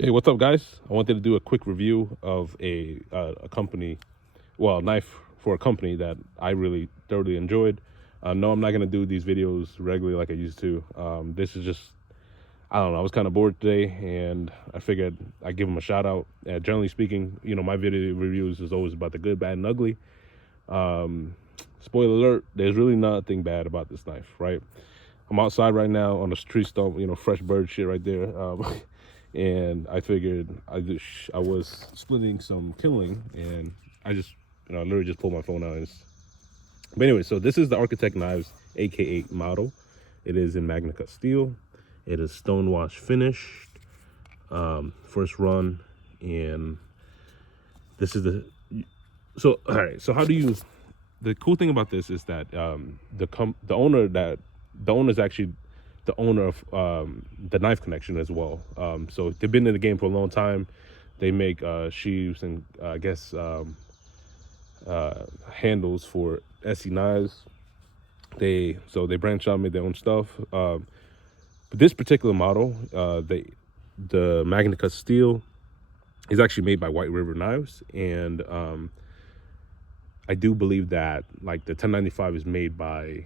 Hey, what's up, guys? I wanted to do a quick review of a company, well, a knife for a company that I really thoroughly enjoyed. No, I'm not gonna do these videos regularly like I used to. This is just, I don't know. I was kind of bored today, and I figured I'd give them a shout out. Generally speaking, my video reviews is always about the good, bad, and ugly. Um, Spoiler alert: there's really nothing bad about this knife, right? I'm outside right now on a tree stump, fresh bird shit right there. And I figured I was splitting some killing, and I just, literally just pulled my phone out. But anyway, so this is the Architect Knives AK8 model. It is in Magna Cut steel. It is stonewash finished, first run, and this is so all right. So how do you? The cool thing about this is that the owner is actually the owner of the Knife Connection as well. So they've been in the game for a long time. They make sheaves and I guess handles for SE knives. They branch out, made their own stuff. But this particular model, the Magna Cut steel, is actually made by White River Knives, and I do believe that like the 1095 is made by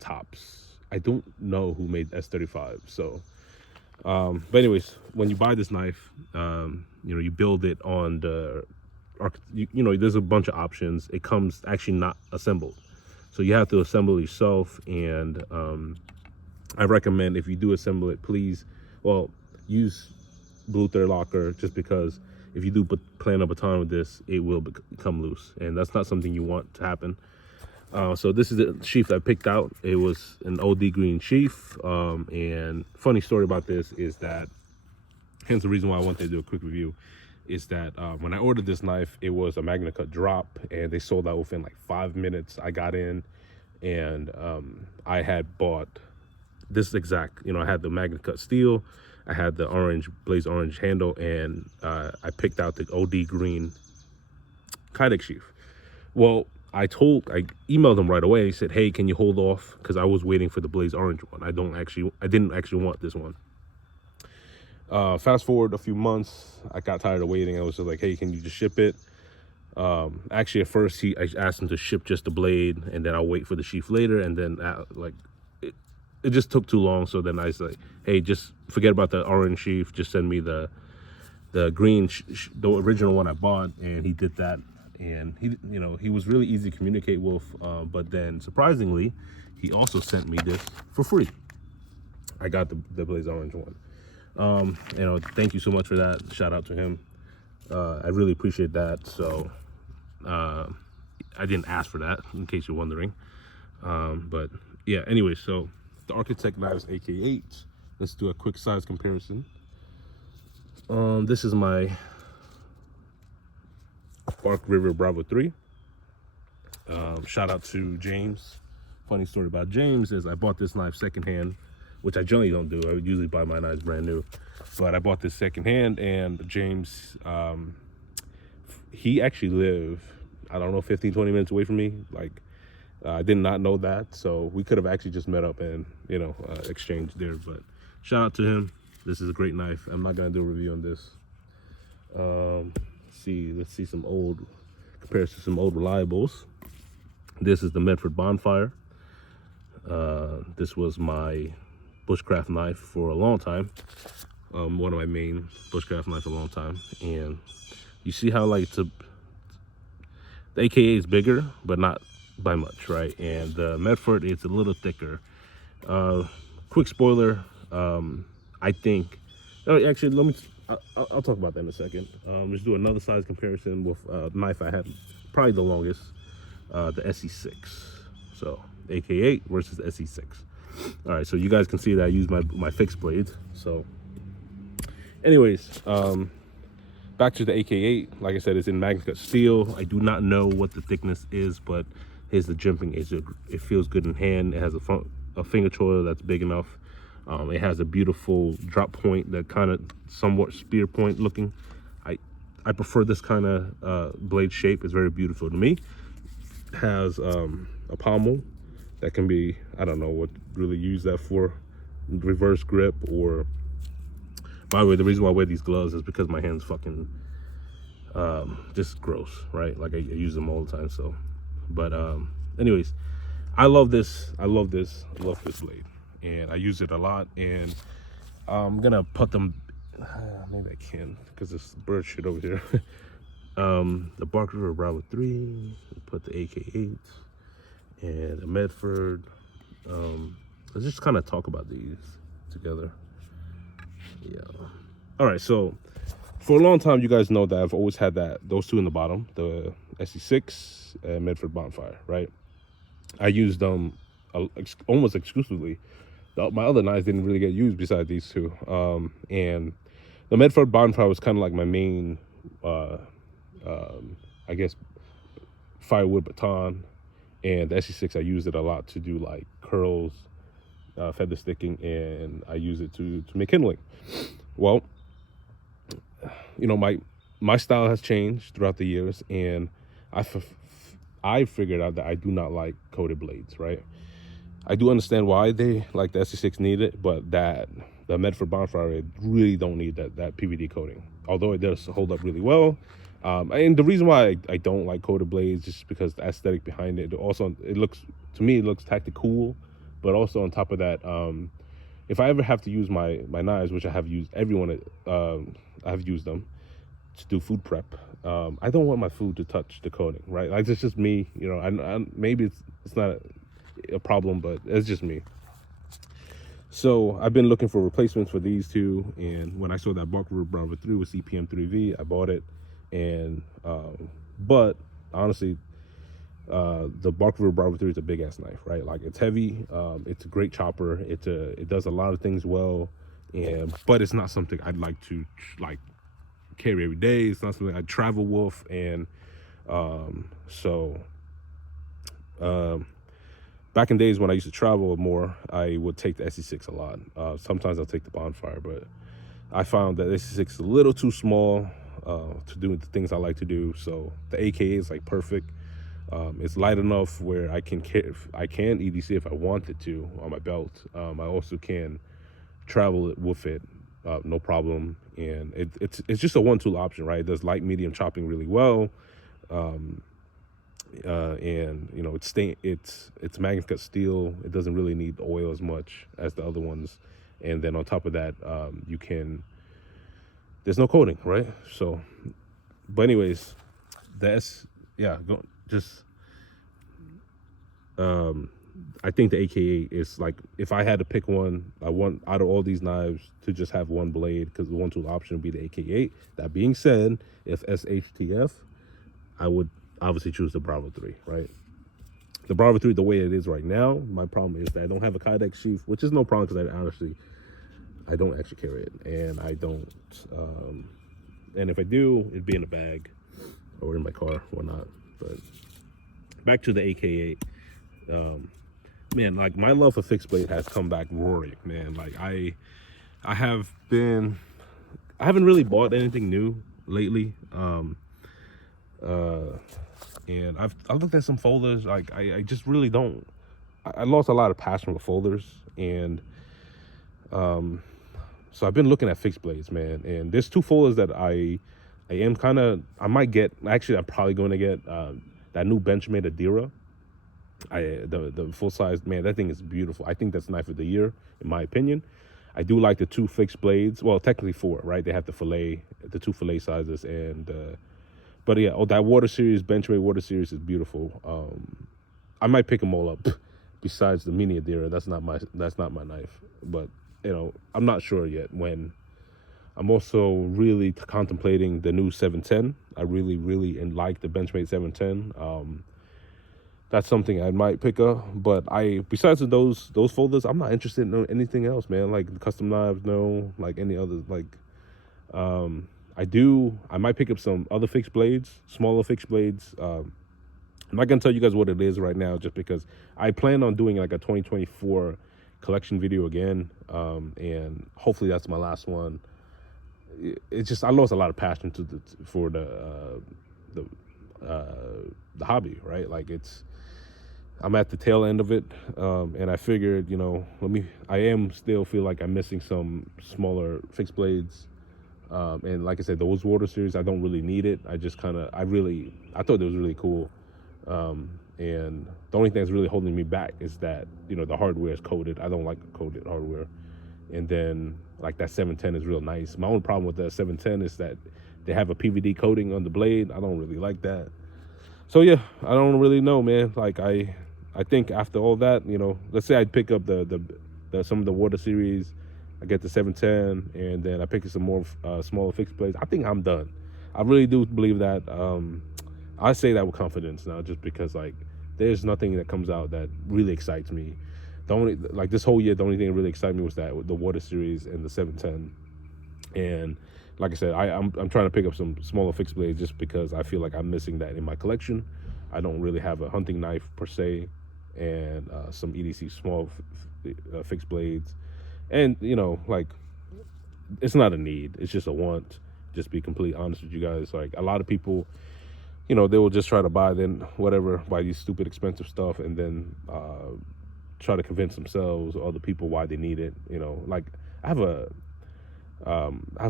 Tops. I don't know who made S35. So, but anyways, when you buy this knife, you build it on there's a bunch of options. It comes actually not assembled, so you have to assemble it yourself. And I recommend, if you do assemble it, please, use blue thread locker, just because if you do plan a baton with this, it will become loose, and that's not something you want to happen. So this is the sheath I picked out. It was an OD green sheath, and funny story about this is that, hence the reason why I wanted to do a quick review, is that when I ordered this knife, it was a Magna Cut drop, and they sold out within like 5 minutes. I got in, and I had bought this exact, I had the Magna Cut steel, I had the blaze orange handle, and I picked out the OD green Kydex sheath. Well, I emailed them right away. He said, "Hey, can you hold off?" Because I was waiting for the blaze orange one. I didn't actually want this one. Fast forward a few months, I got tired of waiting. I was just like, "Hey, can you just ship it?" Actually, at first, I asked him to ship just the blade, and then I'll wait for the sheath later. And then, it just took too long. So then I was like, "Hey, just forget about the orange sheath. Just send me the green, the original one I bought." And he did that. And he was really easy to communicate with. But then, surprisingly, he also sent me this for free. I got the blaze orange one. Thank you so much for that. Shout out to him. I really appreciate that. So I didn't ask for that, in case you're wondering. But yeah, anyway, so the Architect Knives AK8. Let's do a quick size comparison. This is my Bark River Bravo 3. Shout out to James. Funny story about James is I bought this knife secondhand, which I generally don't do. I would usually buy my knives brand new, but I bought this secondhand. And James, he actually lived, I don't know, 15-20 minutes away from me. Like, I did not know that, so we could have actually just met up and exchanged there. But shout out to him. This is a great knife. I'm not gonna do a review on this. Let's see some old compares to some old reliables. This is the Medford Bonfire. This was my bushcraft knife for a long time. One of my main bushcraft knife for a long time. And you see how the AKA is bigger, but not by much, right? And the Medford is a little thicker. Quick spoiler, I think, actually, I'll talk about that in a second. Let's do another size comparison with a knife I had probably the longest, the SE6. So AK8 versus SE6. All right, so you guys can see that I use my fixed blades. So anyways, back to the AK8. Like I said, it's in Magna Cut steel. I do not know what the thickness is, but here's the jimping. It feels good in hand. It has a finger choil that's big enough. It has a beautiful drop point, that kind of somewhat spear point looking. I prefer this kind of blade shape. It's very beautiful to me. It has a pommel that can be, I don't know what really use that for, reverse grip or By the way, the reason why I wear these gloves is because my hands fucking just gross, right? Like I use them all the time. So, but anyways, I love this. I love this. I love this blade, and I use it a lot. And I'm gonna put them. Maybe I can because this bird shit over here. The Bark River Bravo 3. Put the AK8 and a Medford. Let's just kind of talk about these together. Yeah. All right. So for a long time, you guys know that I've always had those two in the bottom, the SC6 and Medford Bonfire, right? I used them almost exclusively. My other knives didn't really get used besides these two. And the Medford Bonfire was kind of like my main, I guess, firewood baton. And the SC6, I used it a lot to do like curls, feather sticking, and I use it to make kindling. Well, you know, my style has changed throughout the years, and I figured out that I do not like coated blades, right? I do understand why they like the SC6 need it, but the Medford Bonfire, it really don't need that PVD coating, although it does hold up really well. And the reason why I don't like coated blades is just because the aesthetic behind it. Also, it looks, to me, it looks tactical, but also on top of that, if I ever have to use my knives, which I have used I have used them to do food prep. I don't want my food to touch the coating, right? Like, it's just me, you know. I maybe it's not a problem, but it's just me. So I've been looking for replacements for these two, and when I saw that Bark River Bravo 3 with CPM 3V, I bought it. And but honestly, the Bark River Bravo 3 is a big ass knife, right? Like, it's heavy, it's a great chopper, it does a lot of things well, but it's not something I'd like to like carry every day. It's not something I travel with. And back in days when I used to travel more, I would take the SC6 a lot. Sometimes I'll take the Bonfire, but I found that SC6 is a little too small to do the things I like to do. So the AK8 is like perfect. It's light enough where I can EDC if I wanted to on my belt. I also can travel with it, no problem. And it's just a one-tool option, right? It does light medium chopping really well. And you know, it's magnet cut steel. It doesn't really need oil as much as the other ones. And then on top of that, there's no coating, right? So, but anyways, I think the AK8 is like, if I had to pick one, I want out of all these knives to just have one blade, because the one tool option would be the AK8. That being said, if SHTF, I would obviously choose the Bravo 3, right? The Bravo 3, the way it is right now, my problem is that I don't have a Kydex sheath, which is no problem because I don't actually carry it, and I don't, and if I do, it'd be in a bag or in my car or not. But back to the AK8, man, like, my love for fixed blade has come back roaring, man. Like, I haven't really bought anything new lately. And I've looked at some folders. Like, I just really don't. I lost a lot of passion with folders, and so I've been looking at fixed blades, man. And there's two folders that I might get. Actually, I'm probably going to get that new Benchmade Adira. The full size, man. That thing is beautiful. I think that's knife of the year, in my opinion. I do like the two fixed blades. Well, technically four, right? They have the two fillet sizes, and but yeah, that Water Series, Benchmade Water Series is beautiful. I might pick them all up. Besides the Mini Adira, that's not my knife. But you know, I'm not sure yet when. I'm also really contemplating the new 710. I really like the Benchmade 710. That's something I might pick up. But besides those folders, I'm not interested in anything else, man. Like custom knives, no. Like any other, like I might pick up some other fixed blades, smaller fixed blades. I'm not gonna tell you guys what it is right now, just because I plan on doing like a 2024 collection video again, and hopefully that's my last one. It's just, I lost a lot of passion for the hobby, right? Like, it's I'm at the tail end of it, and I figured, you know, I am still feel like I'm missing some smaller fixed blades. And like I said, the Water series, I don't really need it. I just kind of, I thought it was really cool. And the only thing that's really holding me back is that, you know, the hardware is coated. I don't like coated hardware. And then like that 710 is real nice. My only problem with that 710 is that they have a PVD coating on the blade. I don't really like that. So yeah, I don't really know, man. Like I think after all that, you know, let's say I pick up the some of the Water series, I get the 710, and then I pick up some more smaller fixed blades. I think I'm done. I really do believe that. I say that with confidence now, just because like there's nothing that comes out that really excites me. The only like this whole year, the only thing that really excited me was that the Water series and the 710. And like I said, I'm trying to pick up some smaller fixed blades just because I feel like I'm missing that in my collection. I don't really have a hunting knife per se, and some EDC small fixed blades, and you know, like it's not a need, it's just a want. Just be completely honest with you guys. Like a lot of people, you know, they will just try to buy buy these stupid expensive stuff, and then try to convince themselves or other people why they need it. You know, like I have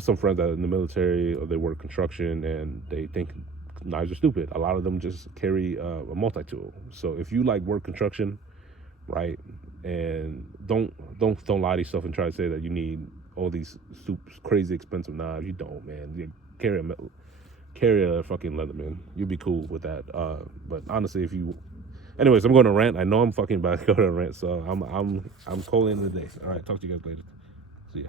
some friends that are in the military or they work construction and they think knives are stupid. A lot of them just carry a multi-tool. So if you like work construction, right, and don't lie to yourself and try to say that you need all these super crazy expensive knives. You don't, man. You carry a fucking Leatherman. You'll be cool with that. But honestly, anyways, I'm going to rant. I know I'm fucking about to go to rant, so I'm calling it a day. All right, talk to you guys later. See ya.